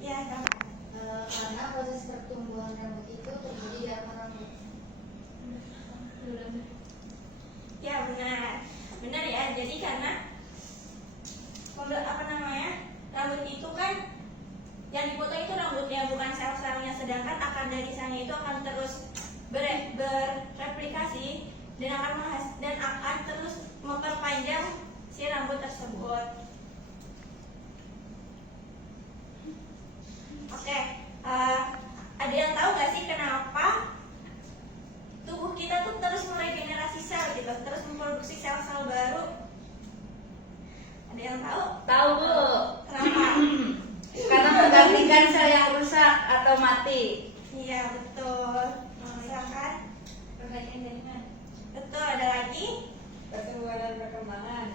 Ya, sama. Karena proses pertumbuhan rambut itu terjadi di akar rambut. Ya, benar ya. Jadi karena rambut itu kan yang dipotong itu rambutnya, bukan sel-selnya, sedangkan akar dari sisanya itu akan terus bereplikasi dan akan terus memperpanjang si rambut tersebut. Oke, ada yang tahu nggak sih kenapa tubuh kita tuh terus meregenerasi sel gitu, terus memproduksi sel-sel baru? Ada yang tahu? Tahu Bu. Kenapa? Karena menggantikan sel yang rusak atau mati. Iya, betul. Silakan. Pertanyaan dari mana? Betul, ada lagi? Pertumbuhan dan perkembangan.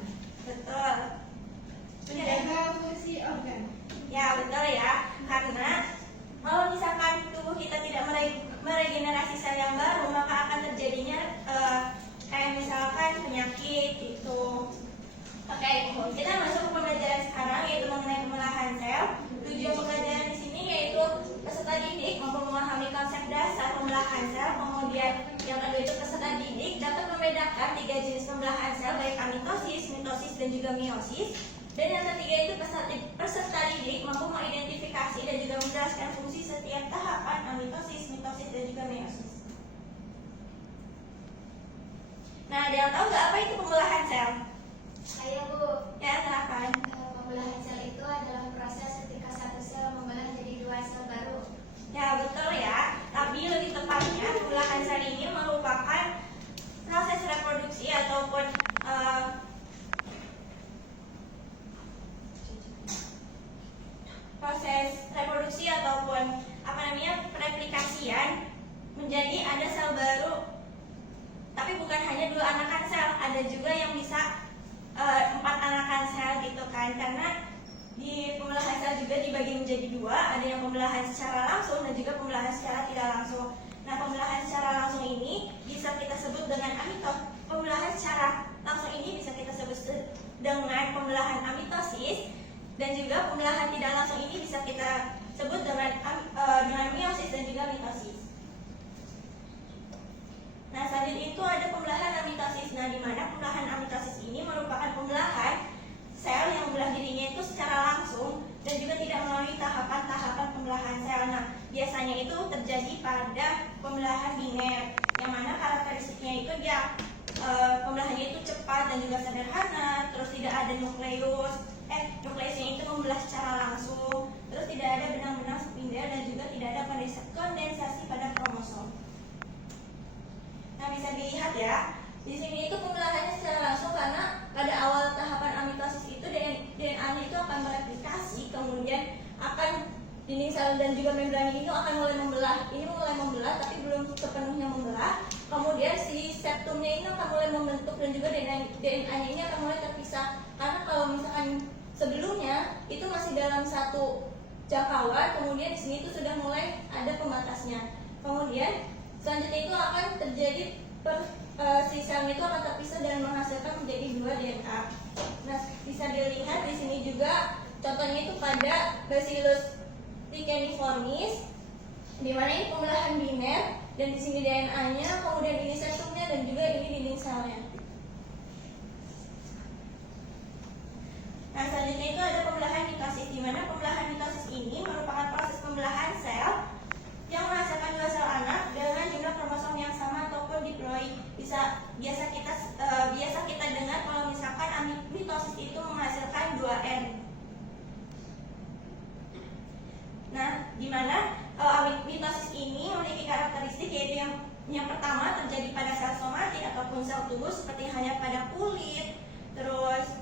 Betul. Menjaga fungsi organ. Ya, betul ya. Karena kalau misalkan tubuh kita tidak meregenerasi sel yang baru, maka akan terjadinya kayak misalkan penyakit gitu. Oke, kita masuk ke pembelajaran sekarang, yaitu mengenai pemelahan sel. Tujuan pembelajaran di sini yaitu peserta didik mampu memahami konsep dasar pemelahan sel. Kemudian yang kedua itu peserta didik dapat membedakan 3 jenis pemelahan sel, baik amitosis, mitosis, dan juga meiosis. Dan yang ketiga itu peserta didik mampu mengidentifikasi dan juga menjelaskan fungsi setiap tahapan amitosis, mitosis, dan juga meiosis. Nah, ada yang tahu nggak apa itu pemelahan sel? Ayo Bu. Ya, silakan. Pembelahan sel itu adalah proses ketika satu sel membelah jadi 2 sel baru. Ya, betul ya. Tapi lebih tepatnya pemelahan sel ini merupakan proses reproduksi ataupun replikasian menjadi ada sel baru. Tapi bukan hanya 2 anakan sel, ada juga yang bisa 4 anakan sel gitu kan. Karena di pembelahan sel juga dibagi menjadi 2, ada yang pembelahan secara langsung dan juga pembelahan secara tidak langsung. Nah, pembelahan secara langsung ini bisa kita sebut dengan pembelahan secara langsung ini bisa kita sebut dengan pembelahan amitosis, dan juga pembelahan tidak langsung ini bisa kita sebut dengan meiosis dan juga mitosis. Nah, selanjutnya itu ada pembelahan amitosis. Nah, di mana pembelahan amitosis ini merupakan pembelahan sel yang membelah dirinya itu secara langsung dan juga tidak melalui tahapan-tahapan pembelahan sel. Nah, biasanya itu terjadi pada pembelahan biner, yang mana karakteristiknya itu dia pembelahannya itu cepat dan juga sederhana, terus tidak ada nukleusnya itu membelah secara langsung, terus tidak ada benang-benang spindel dan juga tidak ada kondensasi pada kromosom. Nah, bisa dilihat ya, di sini itu pembelahannya secara langsung karena pada awal tahapan amitosis itu DNA-nya itu akan mereplikasi, kemudian akan dinding sel dan juga membran ini akan mulai membelah. Ini mulai membelah tapi belum sepenuhnya membelah. Kemudian si septumnya ini akan mulai membentuk dan juga DNA-nya ini akan mulai terpisah. Karena kalau misalkan sebelumnya itu masih dalam satu jangkauan, kemudian di sini itu sudah mulai ada pembatasnya. Kemudian selanjutnya itu akan terjadi si selnya itu akan terpisah dan menghasilkan menjadi 2 DNA. Nah, bisa dilihat di sini juga contohnya itu pada Bacillus thecaniformis, di mana ini pembelahan biner dan di sini DNA-nya, kemudian ini septumnya dan juga ini dinding selnya. Nah, selanjutnya itu ada pembelahan mitosis, di mana pembelahan mitosis ini merupakan proses pembelahan sel yang menghasilkan 2 sel anak dengan jumlah kromosom yang sama ataupun diploid. Biasa kita dengar kalau misalkan mitosis itu menghasilkan 2N. Nah, di mana mitosis ini memiliki karakteristik yaitu yang pertama terjadi pada sel somatik ataupun sel tubuh seperti hanya pada kulit, terus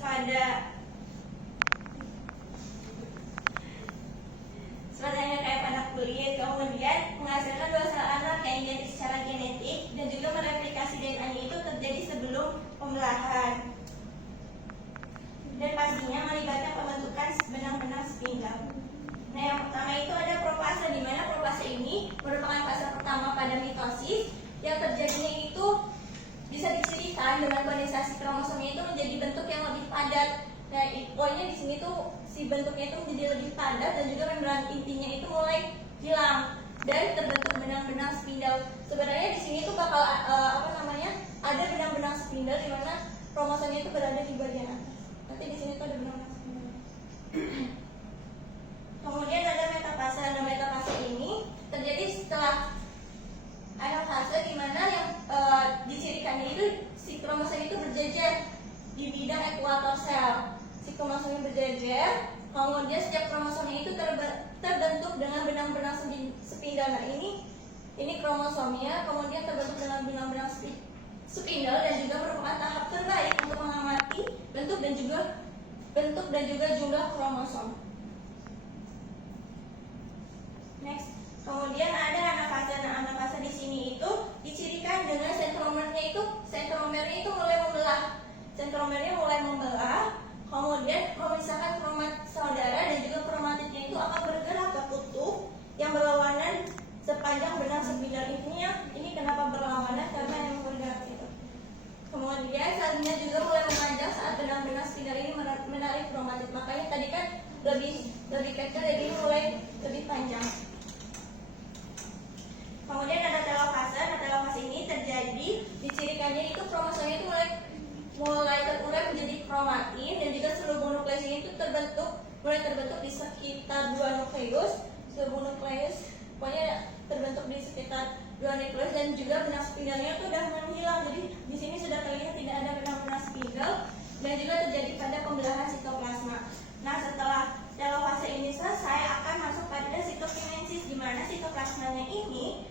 pada sebenarnya kayak pada kulit, kemudian menghasilkan 2 sel anak yang identik secara genetik dan juga mereplikasi DNA-nya itu terjadi sebelum pembelahan. Dan pastinya melibatkan pembentukan benang-benang spindle. Nah, yang pertama itu ada profase, di mana profase ini merupakan fase pertama pada mitosis yang terjadinya itu bisa dicirikan dengan kondensasi kromosomnya itu menjadi bentuk yang lebih padat Nah, poinnya di sini tuh si bentuknya itu menjadi lebih padat dan juga membran intinya itu mulai hilang dan terbentuk benang-benang spindle. Sebenarnya di sini tuh bakal ada benang-benang spindle di mana kromosomnya itu berada di bagian atas. Nanti di sini tuh ada benang-benang spindle. Kemudian ada metafase. Nah, metafase ini terjadi setelah anafase di mana yang dicirikannya itu si kromosom itu berjejer di bidang ekuator sel. Si kromosomnya berjejer, kemudian setiap kromosomnya itu terbentuk dengan benang-benang spindle. Nah, ini kromosomnya, kemudian terbentuk dengan benang-benang spindle dan juga merupakan tahap terbaik untuk mengamati bentuk dan juga jumlah kromosom. Next, kemudian ada anafase. Nah, anafase di sini itu dicirikan dengan sentromernya itu mulai membelah. Sentromernya mulai membelah, kemudian memisahkan kromat saudara dan juga kromatidnya itu akan bergerak ke kutub yang berlawanan sepanjang benang spindle. Ini kenapa berlawanan? Karena yang bergerak itu. Kemudian selanjutnya juga mulai memanjang saat benang-benang spindle ini menarik kromatid. Makanya tadi kan lebih kecil, jadi ini mulai lebih panjang. Kemudian ada telofase. Nah, telofase ini terjadi dicirikannya itu kromosomnya itu mulai terurai menjadi kromatin dan juga selubung nukleus ini itu mulai terbentuk di sekitar 2 nukleus. Selubung nukleus pokoknya terbentuk di sekitar 2 nukleus dan juga benang spindle-nya itu sudah menghilang. Jadi di sini sudah terlihat tidak ada benang-benang spindle dan juga terjadi pada pembelahan sitoplasma. Nah, setelah telofase ini selesai akan masuk pada sitokinesis, di mana sitoplasmanya ini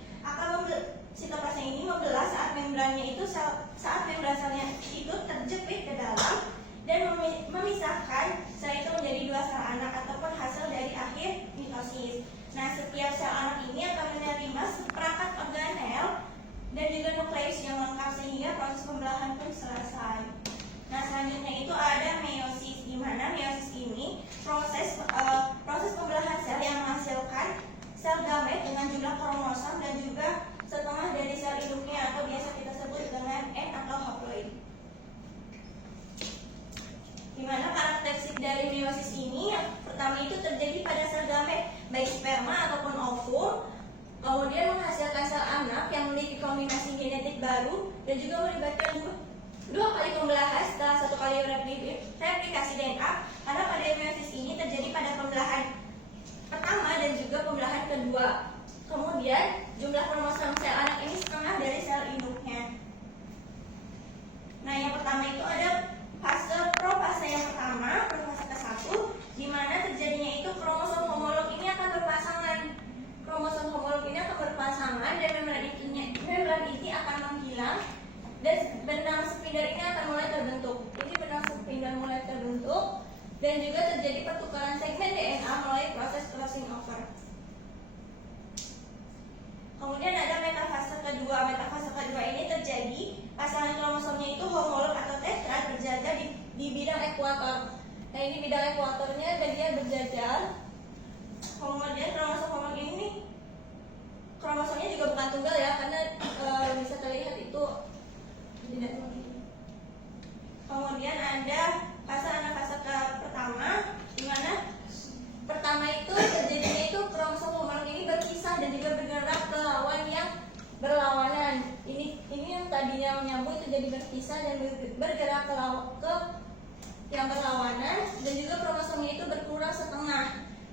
sitoplasma ini membelah saat membran selnya itu terjepit ke dalam dan memisahkan sel itu menjadi 2 sel anak ataupun hasil dari akhir mitosis. Nah, setiap sel anak ini akan menerima seperangkat organel dan juga nukleus yang lengkap sehingga proses pembelahan pun selesai. Nah, selanjutnya itu ada meiosis, di mana meiosis ini proses pembelahan sel yang menghasilkan sel gamet dengan jumlah kromosom dan juga setengah dari sel induknya atau biasa kita sebut dengan N atau haploid. Di mana karakteristik dari meiosis ini yang pertama itu terjadi pada sel gamet baik sperma ataupun ovum, kemudian menghasilkan sel anak yang memiliki kombinasi genetik baru dan juga melibatkan dua kali pembelahan setelah 1 kali replikasi DNA. Karena pada meiosis ini terjadi pada pembelahan pertama dan juga pembelahan kedua. Kemudian jumlah kromosom sel anak ini setengah dari sel induknya. Nah, yang pertama itu ada profase yang pertama, profase ke-1, di mana terjadinya itu kromosom homolog ini akan berpasangan. Kromosom homolog ini akan berpasangan dan membran inti akan menghilang dan benang spindle ini akan mulai terbentuk. Jadi benang spindle mulai terbentuk dan juga terjadi pertukaran segmen DNA melalui proses crossing over. Kemudian ada metafase kedua. Metafase kedua ini terjadi pasangan kromosomnya itu homolog atau tetrad berjajar di bidang ekuator. Nah, ini bidang ekuatornya dan dia berjajar. Kemudian kromosom homolog ini kromosomnya juga bukan tunggal ya, karena bisa terlihat itu tidak tunggal. Kemudian ada fase pertama, di mana pertama itu terjadinya itu kromosom homolog ini berpisah dan juga bergerak ke lawan yang berlawanan. Ini yang tadinya menyambung itu jadi berpisah dan bergerak ke yang berlawanan dan juga kromosomnya itu berkurang setengah.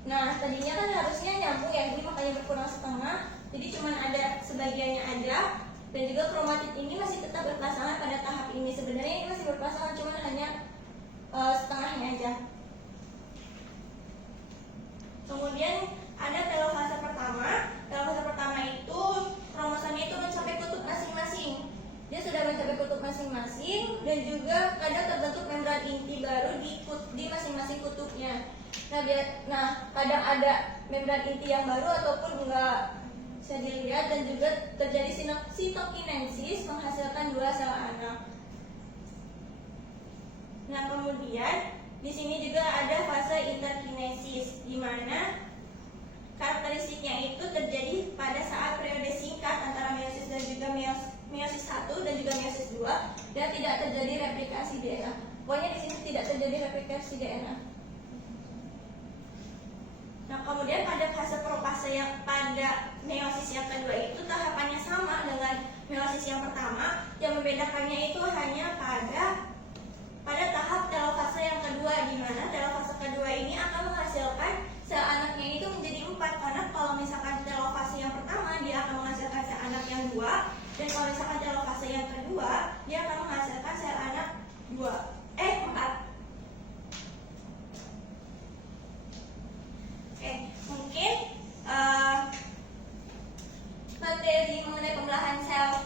Nah, tadinya kan harusnya nyambung ya, ini makanya berkurang setengah. Jadi cuma ada sebagiannya aja dan juga kromatid ini masih tetap berpasangan pada tahap ini. Sebenarnya ini masih berpasangan, cuma hanya setengahnya aja. Kemudian ada telofase pertama. Telofase pertama itu kromosomnya itu mencapai kutub masing-masing. Dia sudah mencapai kutub masing-masing dan juga kadang terbentuk membran inti baru di masing-masing kutubnya. Nah, kadang ada membran inti yang baru ataupun enggak bisa dilihat dan juga terjadi sitokinesis menghasilkan 2 sel anak. Nah, kemudian di sini juga ada fase interkinesis, di mana karakteristiknya itu terjadi pada saat periode singkat antara meiosis dan juga meiosis 1 dan juga meiosis 2 dan tidak terjadi replikasi DNA. Pokoknya di sini tidak terjadi replikasi DNA. Nah, kemudian pada fase profase yang pada meiosis yang kedua itu tahapannya sama dengan meiosis yang pertama. Yang membedakannya itu hanya pada tahap telofase yang kedua, di mana telofase kedua ini akan menghasilkan sel anaknya itu menjadi 4. Karena kalau misalkan telofase yang pertama dia akan menghasilkan sel anak yang 2, dan kalau misalkan telofase yang kedua dia akan menghasilkan sel anak 4. Oke, mungkin materi mengenai pembelahan sel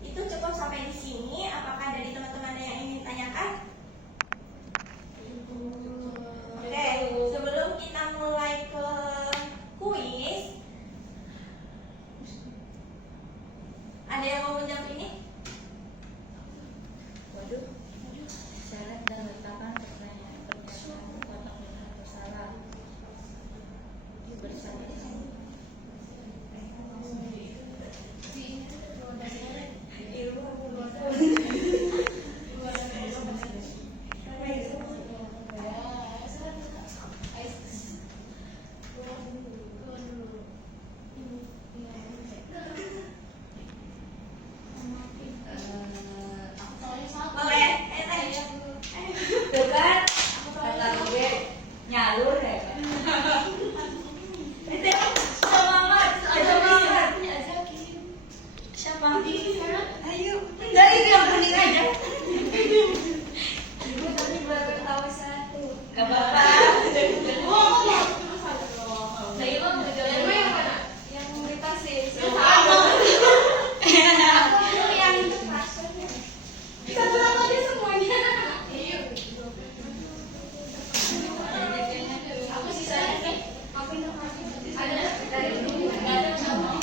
itu cukup sampai di sini. Apakah dari teman-teman ada yang ingin tanyakan? Oke, sebelum kita mulai ke kuis, ada yang mau menjawab ini? Waduh. Syarat dan letakkan pertanyaan pernyataan kotak benar atau salah. Bersama. Boleh? Tuh kan, kata gue nyalur ya. Semangat. Ayo, enggak itu yang penting aja. Ibu tadi baru tahu 1. Gak apa-apa. Saya mah yang mana? Yang mutasis. Yang pasnya. Satu lagi semuanya. Aku sisanya nih. Aku ada dari ini. Enggak ada sama.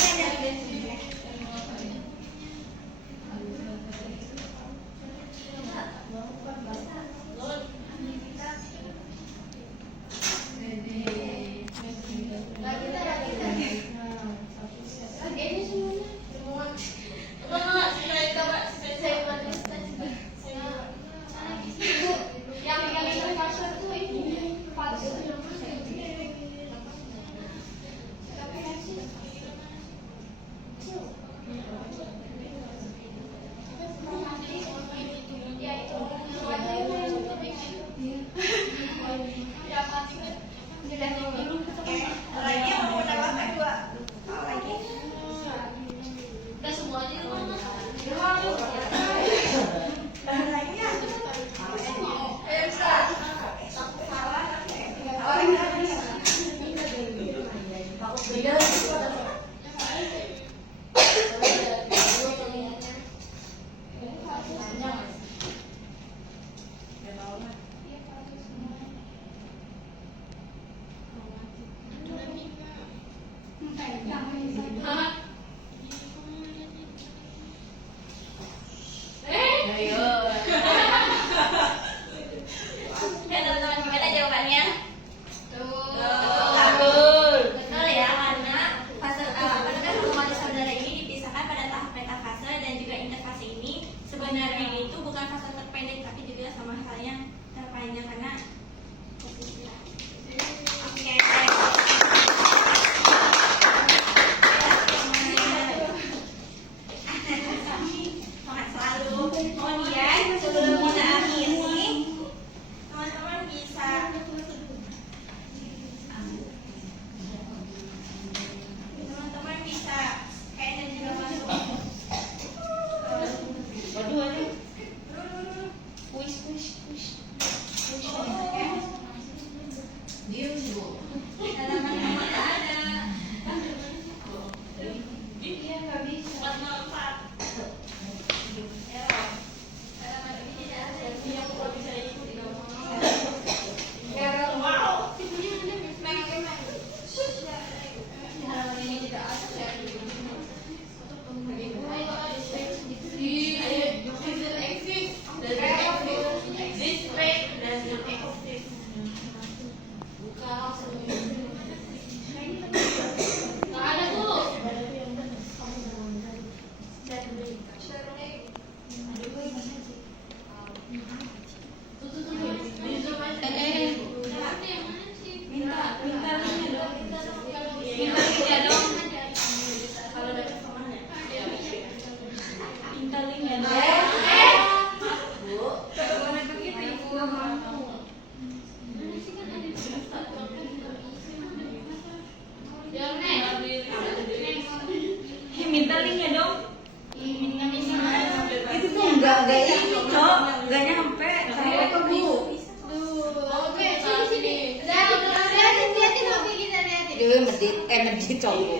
medit cowok.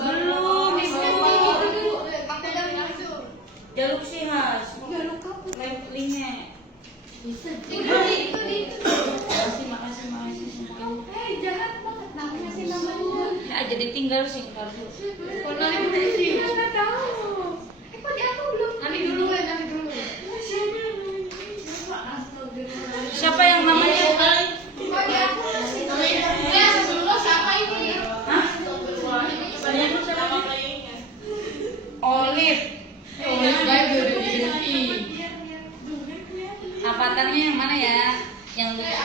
Belum, ibu. Jaluk sih has. Linknya. Makasih semuanya. Jadi tinggal sih kalau siapa yang namanya? Hah? Olive. Avatarnya yang mana ya? Yang lucu.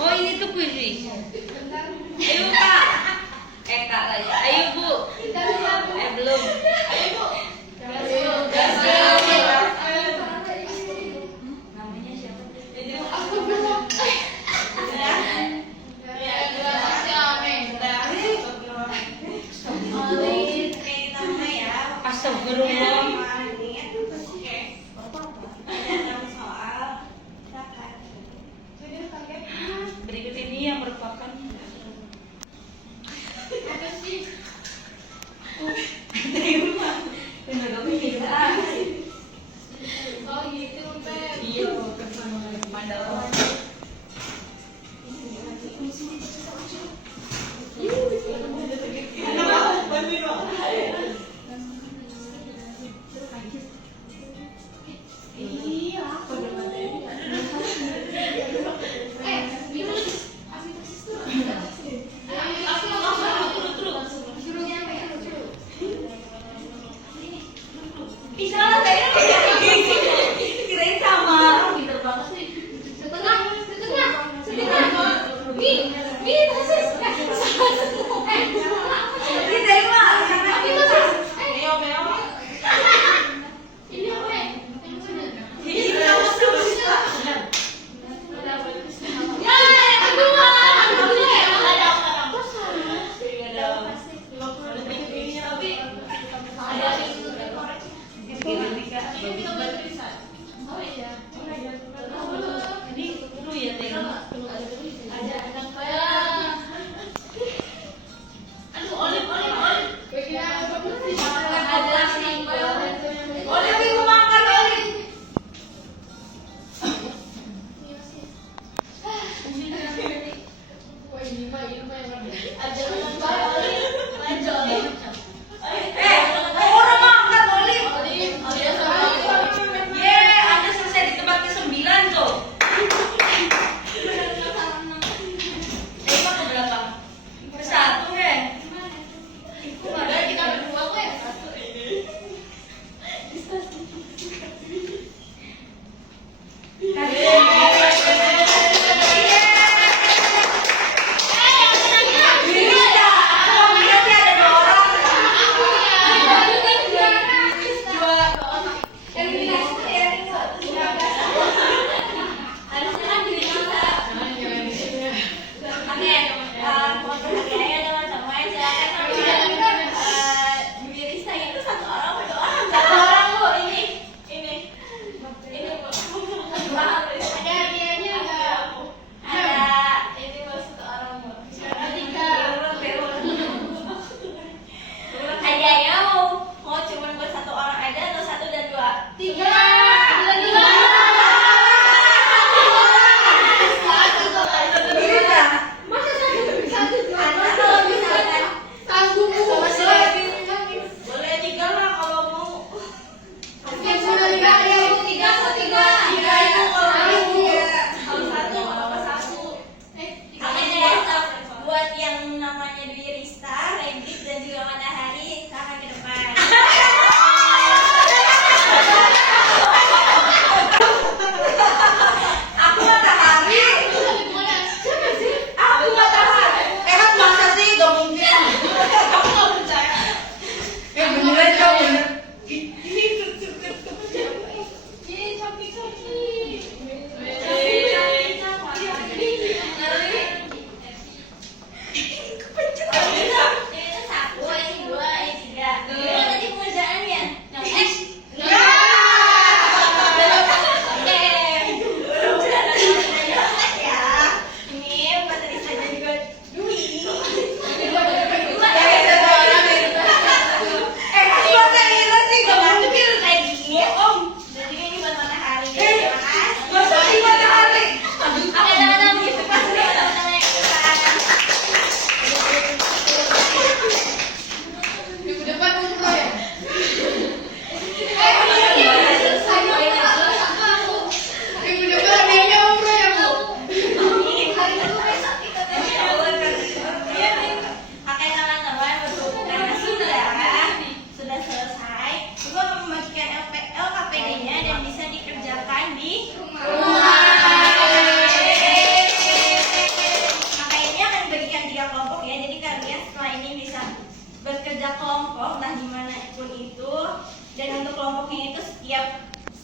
Oh ini tuh kuis. Ayo kak. Kak lagi. Ayo bu. Belum. Namanya siapa? Astagfirullah. Berikut ini yang merupakan Apa sih? benar-benar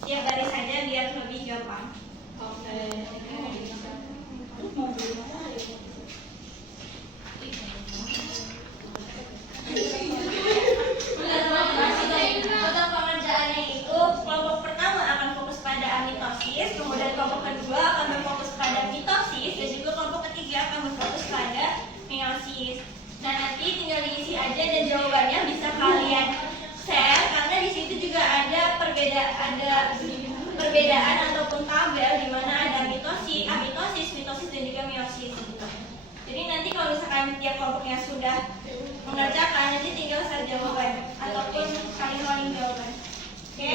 setiap baris saja biar lebih gampang. Untuk pengerjaannya itu, kelompok pertama akan fokus pada amitosis, kemudian kelompok kedua akan berfokus pada mitosis, dan juga kelompok ketiga akan berfokus pada meiosis. Nah, nanti tinggal diisi aja dan jawabannya bisa kalian share, karena di situ juga ada perbedaan ataupun tabel di mana ada mitosis, amitosis, mitosis, dan juga meiosis. Jadi nanti kalau misalkan tiap kelompoknya sudah mengerjakan, nanti tinggal share jawaban ataupun saling jawaban. Oke?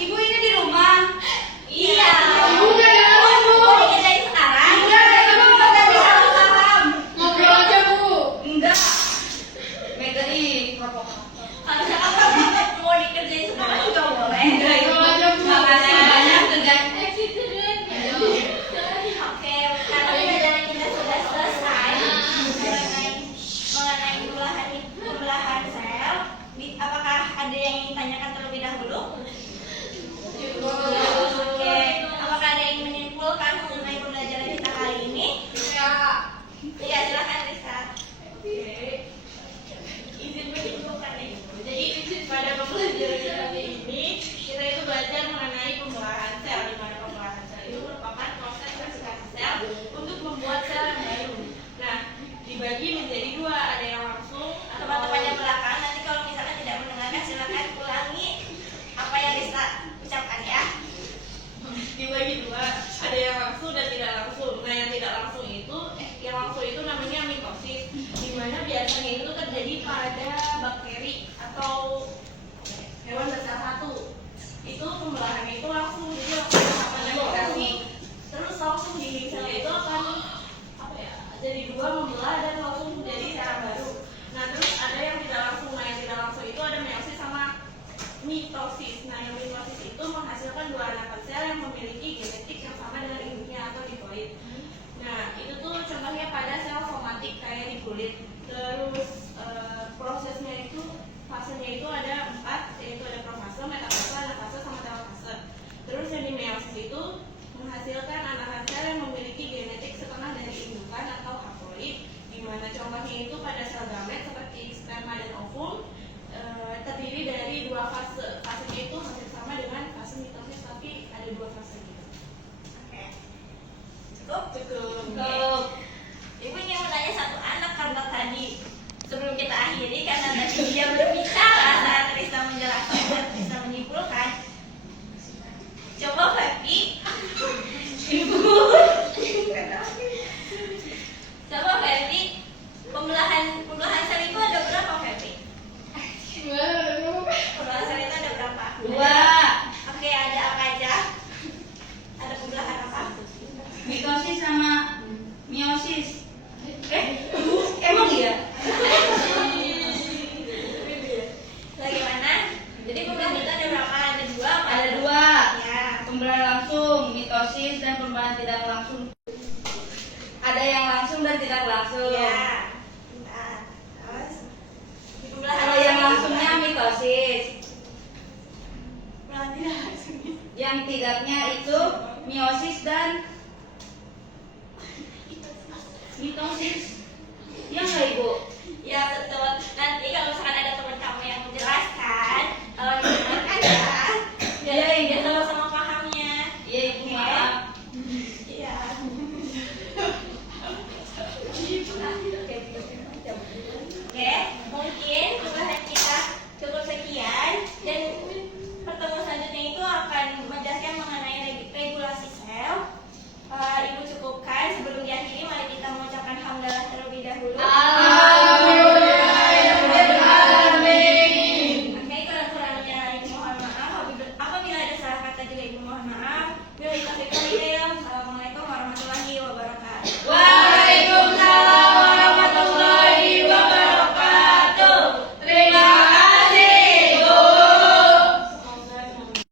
Ibu ini di rumah. Iya. Ibu udah jalan, Bu. Mau dikerjain sekarang? Enggak, Ibu nggak tadi paham. Ngobrol aja, Bu. Enggak. Megeri provokator. Kalau misalkan mau dikerjain sekarang juga boleh. Ngobrol aja, Bu. Makasih banyak dengan Oke, karena pembelajaran kita sudah selesai mengenai pembelahan sel. Apakah ada yang ingin ditanyakan terlebih dahulu? Oke, apakah ada yang menyimpulkan mengenai pembelajaran kita kali ini? Iya, silakan Risa. Izin menyimpulkan nih. Jadi pada pembelajaran kali ini kita itu belajar mengenai pembelahan sel, di mana pembelahan sel itu merupakan proses replifikasi sel untuk membuat sel yang baru. Nah, dibagi menjadi dua, ada yang langsung atau Teman-teman yang belakang, nanti kalau misalkan tidak mendengarkan, silakan ulangi apa yang Risa ucapkan ya. dibagi dua, ada yang langsung dan tidak langsung. Nah, yang tidak langsung itu, yang langsung itu namanya mitosis, di mana biasanya itu terjadi pada bakteri atau hewan bersel satu. Itu pembelahannya itu langsung, jadi langsung akan mutasi, terus langsung di sel itu akan jadi dua, membelah dan langsung menjadi sel baru. Nah, terus ada yang tidak langsung. Nah, yang tidak langsung itu ada meiosis sama mitosis. Nah, yang mitosis itu menghasilkan dua anakan sel yang memiliki genetik yang sama dengan induknya atau diploid. Nah, itu tuh contohnya pada sel somatik kayak di kulit. Terus prosesnya itu, fasenya itu ada 4, yaitu ada profase, metafase, anafase, sama telofase. Terus yang di meiosis itu menghasilkan anakan sel yang memiliki genetik setengah dari indukan atau haploid, di mana contohnya itu pada sel gamet seperti sperma dan ovum, terdiri dari dua fase. Fasenya itu hampir sama dengan fase mitosis, tapi ada dua fase gitu. Oke. Cukup? Cukup. Ibu ingin menanya satu anak karena tadi sebelum kita akhiri, karena tadi dia berbicara saat Risa menjelaskan dan Risa menyimpulkan. Coba Febi, Ibu. Coba Febi, pembelahan sel itu ada berapa Febi? Pembelahan sel itu ada berapa? dua. Oke, ada apa aja? Ada pembelahan apa? Mitosis sama meiosis. Emang iya? Bagaimana? Jadi pembelahan itu ada berapa? Ada dua apa? Ada dua. Ya. Pembelahan langsung, mitosis, dan pembelahan tidak langsung. Ada yang langsung dan tidak langsung. Ya. Bentar. Terus di pembelahan Kalau yang langsungnya mitosis, pembelahan tidak langsung. yang tidaknya itu meiosis dan mitosis. Ya nggak Ibu? Ya betul. Nanti kalau misalkan ada teman kamu yang menjelaskan, kalau didengarkan ya, Iya, biar Ibu. dia sama-sama pahamnya. Iya Ibu, maaf. Iya. Oke, mungkin pembahasan kita cukup sekian, dan pertemuan selanjutnya itu akan menjelaskan mengenai regulasi sel. Ibu cukupkan. Sebelum diakhiri, mari kita mengucapkan hamdalah terlebih dahulu. Oke, kurang-kurangnya Ibu mohon maaf. Apabila ada salah kata juga Ibu mohon maaf. Bila